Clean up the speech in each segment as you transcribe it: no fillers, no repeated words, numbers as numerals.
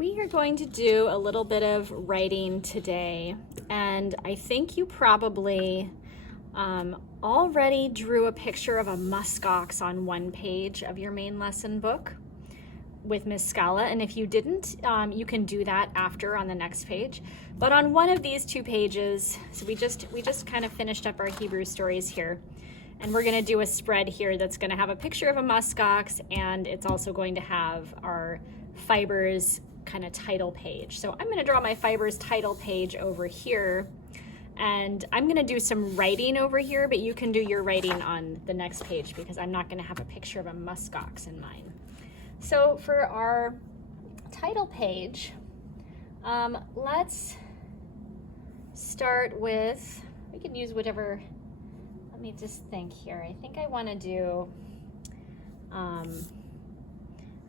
We are going to do a little bit of writing today, and I think you probably already drew a picture of a muskox on one page of your main lesson book with Miss Scala, and if you didn't, you can do that after on the next page. But on one of these two pages, so we just kind of finished up our Hebrew stories here, and we're going to do a spread here that's going to have a picture of a muskox, and it's also going to have our fibers kind of title page. So I'm going to draw my fibers title page over here, and I'm going to do some writing over here, but you can do your writing on the next page because I'm not going to have a picture of a muskox in mine. So for our title page, let's start with, we can use whatever, let me just think here. I think I want to do,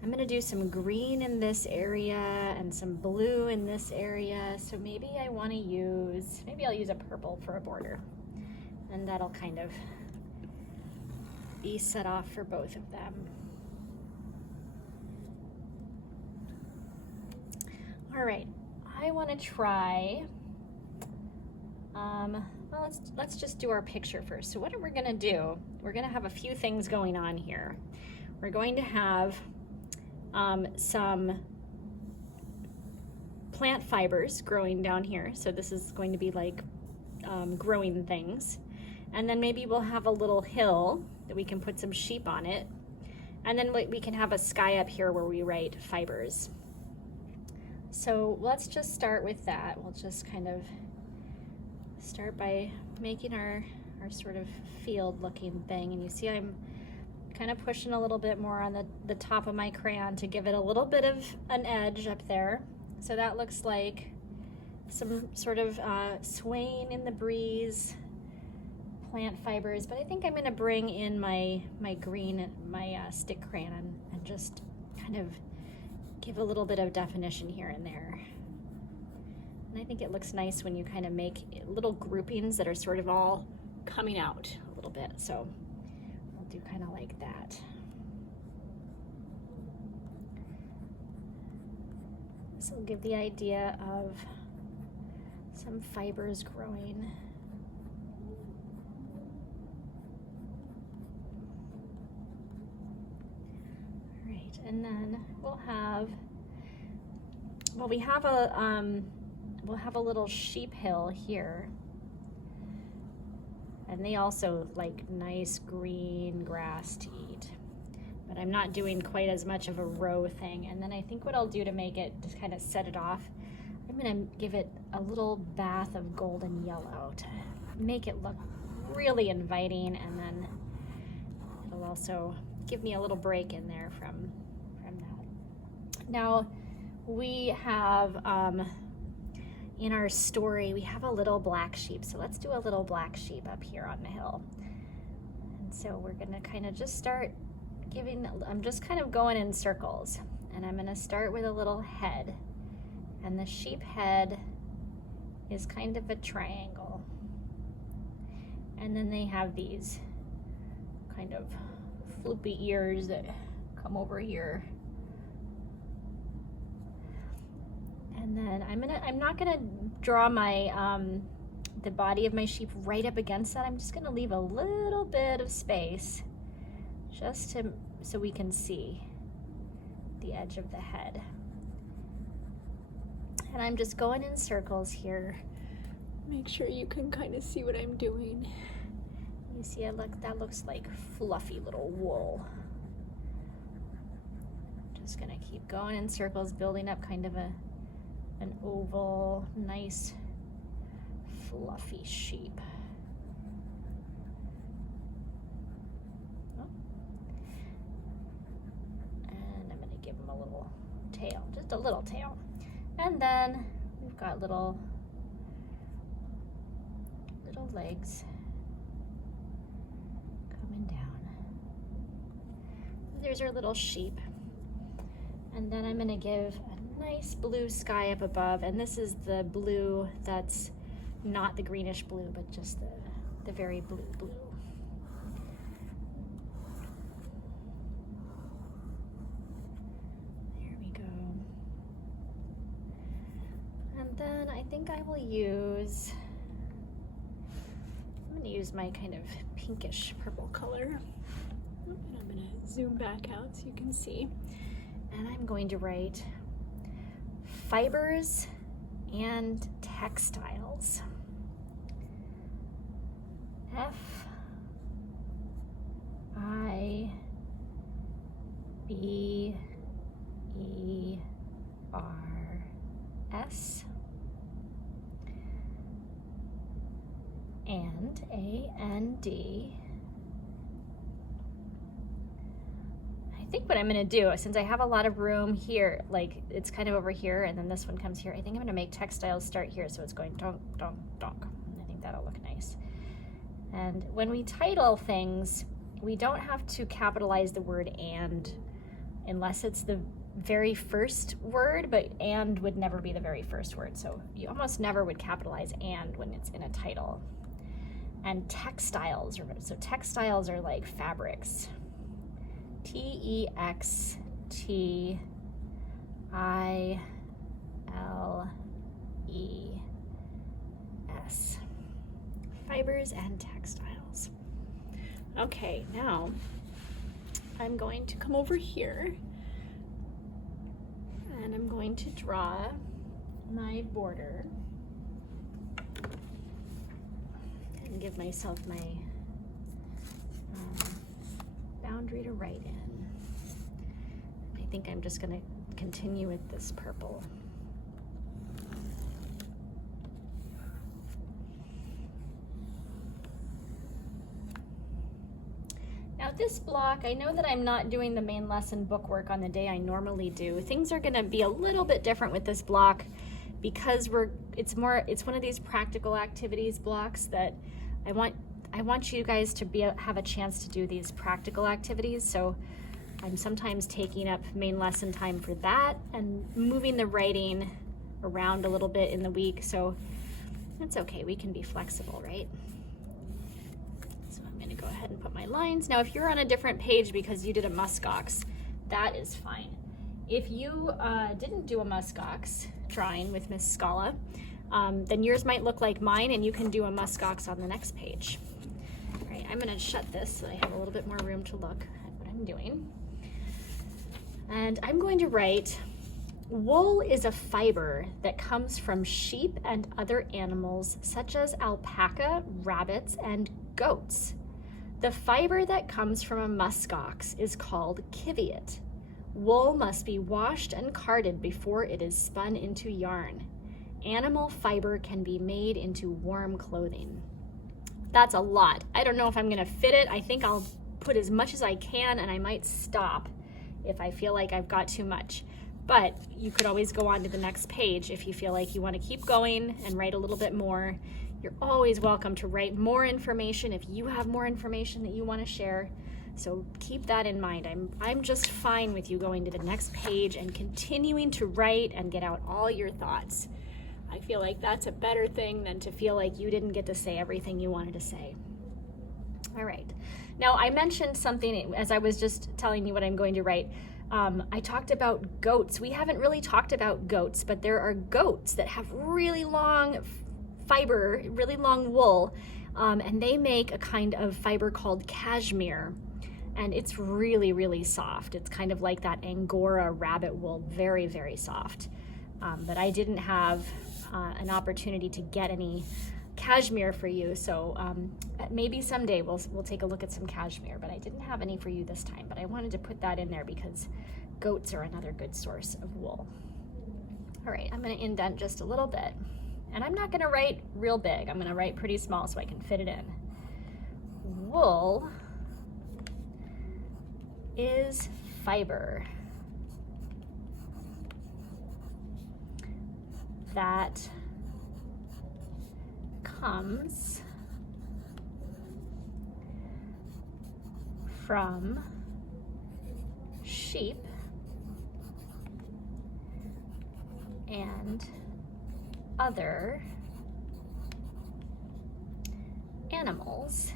I'm going to do some green in this area and some blue in this area. So maybe I want to use, maybe I'll use a purple for a border, and that'll kind of be set off for both of them. All right, I want to try, well, let's just do our picture first. So what are we going to do? We're going to have a few things going on here. We're going to have some plant fibers growing down here. So this is going to be like growing things. And then maybe we'll have a little hill that we can put some sheep on it. And then we can have a sky up here where we write fibers. So let's just start with that. We'll just kind of start by making our sort of field looking thing. And you see I'm kind of pushing a little bit more on the top of my crayon to give it a little bit of an edge up there. So that looks like some sort of swaying in the breeze, plant fibers. But I think I'm going to bring in my green, my stick crayon, and just kind of give a little bit of definition here and there. And I think it looks nice when you kind of make little groupings that are sort of all coming out a little bit. So I'll do kind of like that. This will give the idea of some fibers growing. All right, and then we'll have, well, we have a we'll have a little sheep hill here, and they also like nice green grass to eat, but I'm not doing quite as much of a row thing. And then I think what I'll do to make it, to kind of set it off, I'm gonna give it a little bath of golden yellow to make it look really inviting, and then it'll also give me a little break in there from that. Now we have in our story, we have a little black sheep. So let's do a little black sheep up here on the hill. And so we're gonna kind of just start giving, I'm just kind of going in circles. And I'm gonna start with a little head. And the sheep head is kind of a triangle. And then they have these kind of floopy ears that come over here. And then I'm not gonna draw my the body of my sheep right up against that. I'm just gonna leave a little bit of space just so we can see the edge of the head. And I'm just going in circles here. Make sure you can kind of see what I'm doing. You see, that looks like fluffy little wool. Just gonna keep going in circles, building up kind of an oval, nice, fluffy sheep. Oh. And I'm going to give him a little tail, just a little tail. And then we've got little legs coming down. There's our little sheep. And then I'm going to give a nice blue sky up above, and this is the blue that's not the greenish blue, but just the very blue. There we go. then I think I will use, I'm going to use my kind of pinkish purple color. And I'm going to zoom back out so you can see. And I'm going to write fibers and textiles. F-I-B-E-R-S and A-N-D. I think what I'm going to do, since I have a lot of room here, like it's kind of over here and then this one comes here, I think I'm going to make textiles start here so it's going donk, donk, donk. I think that'll look nice. And when we title things, we don't have to capitalize the word and unless it's the very first word, but and would never be the very first word. So you almost never would capitalize and when it's in a title. And textiles, so textiles are like fabrics. T-E-X-T-I-L-E-S. Fibers and textiles. Okay, now I'm going to come over here and I'm going to draw my border and give myself my boundary to write in. I think I'm just going to continue with this purple. Now this block, I know that I'm not doing the main lesson bookwork on the day I normally do. Things are going to be a little bit different with this block because it's one of these practical activities blocks that I want you guys to have a chance to do these practical activities. So I'm sometimes taking up main lesson time for that and moving the writing around a little bit in the week. So that's okay. We can be flexible, right? So I'm going to go ahead and put my lines. Now, if you're on a different page because you did a muskox, that is fine. If you didn't do a muskox drawing with Miss Scala, then yours might look like mine and you can do a muskox on the next page. All right, I'm going to shut this so I have a little bit more room to look at what I'm doing. And I'm going to write, wool is a fiber that comes from sheep and other animals such as alpaca, rabbits, and goats. The fiber that comes from a muskox is called kiviot. Wool must be washed and carded before it is spun into yarn. Animal fiber can be made into warm clothing. That's a lot. I don't know if I'm going to fit it. I think I'll put as much as I can and I might stop if I feel like I've got too much. But you could always go on to the next page if you feel like you want to keep going and write a little bit more. You're always welcome to write more information if you have more information that you want to share. So keep that in mind. I'm just fine with you going to the next page and continuing to write and get out all your thoughts. I feel like that's a better thing than to feel like you didn't get to say everything you wanted to say. All right. Now, I mentioned something as I was just telling you what I'm going to write. I talked about goats. We haven't really talked about goats, but there are goats that have really long fiber, really long wool, and they make a kind of fiber called cashmere, and it's really, really soft. It's kind of like that Angora rabbit wool, very, very soft. But I didn't have an opportunity to get any cashmere for you, so maybe someday we'll take a look at some cashmere, but I didn't have any for you this time. But I wanted to put that in there because goats are another good source of wool. All right, I'm going to indent just a little bit, and I'm not going to write real big. I'm going to write pretty small so I can fit it in. Wool is fiber that comes from sheep and other animals,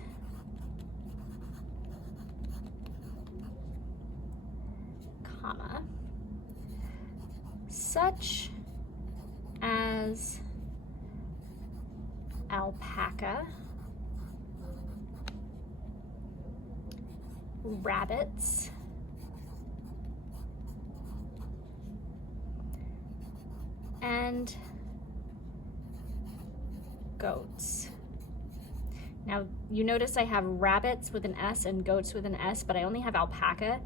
comma, such as alpaca, rabbits, and goats. Now, you notice I have rabbits with an S and goats with an S, but I only have alpaca.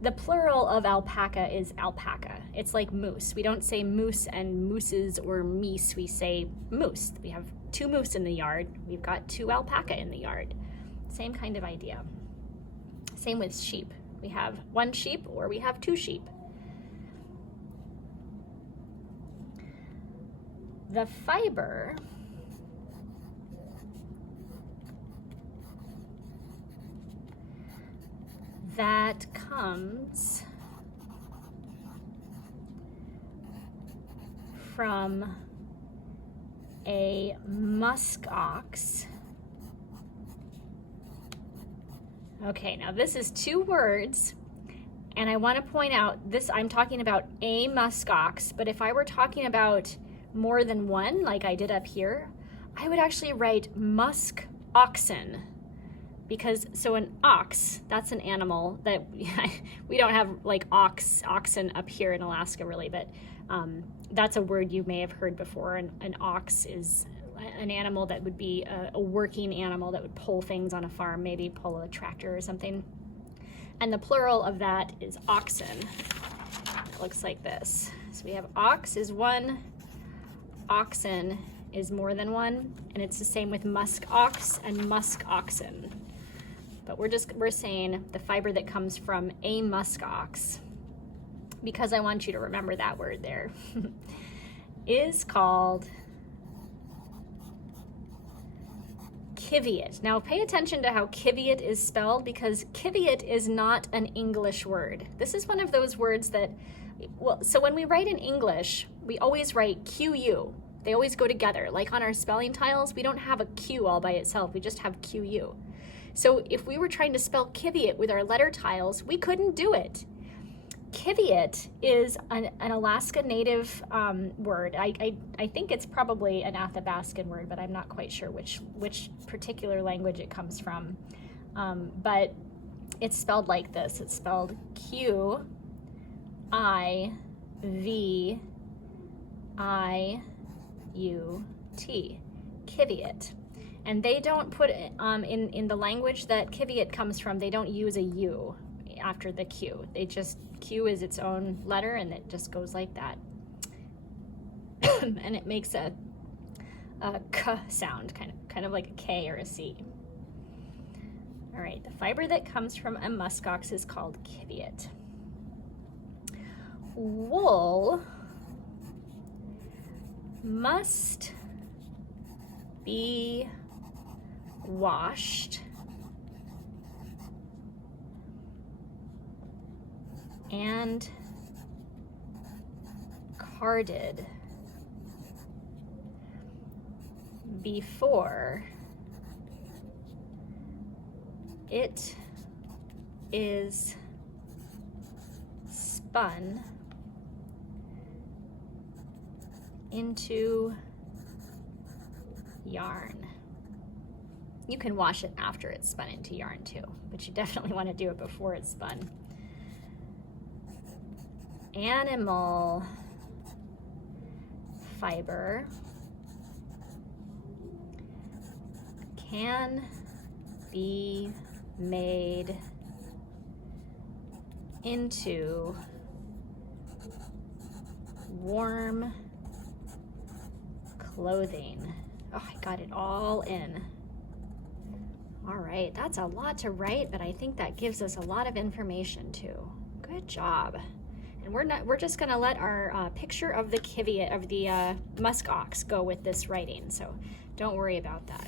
The plural of alpaca is alpaca. It's like moose. We don't say moose and mooses or meese. We say moose. We have 2 moose in the yard. We've got 2 alpaca in the yard. Same kind of idea. Same with sheep. We have 1 sheep or we have 2 sheep. The fiber that comes from a musk ox. Okay, now this is 2 words, and I want to point out this, I'm talking about a musk ox, but if I were talking about more than one, like I did up here, I would actually write musk oxen. Because, so an ox, that's an animal that we don't have like oxen up here in Alaska really, but that's a word you may have heard before. An ox is an animal that would be a working animal that would pull things on a farm, maybe pull a tractor or something. And the plural of that is oxen. It looks like this. So we have ox is 1, oxen is more than 1, and it's the same with musk ox and musk oxen. But we're saying the fiber that comes from a musk ox, because I want you to remember that word there, is called kiviot. Now pay attention to how kiviot is spelled, because kiviot is not an English word. This is one of those words that, well, so when we write in English, we always write QU. They always go together. Like on our spelling tiles, we don't have a Q all by itself, we just have QU. So if we were trying to spell kiviot with our letter tiles, we couldn't do it. Kiviot is an Alaska Native word. I think it's probably an Athabascan word, but I'm not quite sure which particular language it comes from. But it's spelled like this. It's spelled Q-I-V-I-U-T, kiviot. And they don't put in the language that kiviot comes from, they don't use a U after the Q. They just, Q is its own letter and it just goes like that. And it makes a K sound, kind of like a K or a C. All right, the fiber that comes from a muskox is called kiviot. Wool must be washed and carded before it is spun into yarn. You can wash it after it's spun into yarn too, but you definitely want to do it before it's spun. Animal fiber can be made into warm clothing. Oh, I got it all in. All right, that's a lot to write, but I think that gives us a lot of information too. Good job. And we're just gonna let our picture of the kiviot, of the musk ox, go with this writing, so don't worry about that.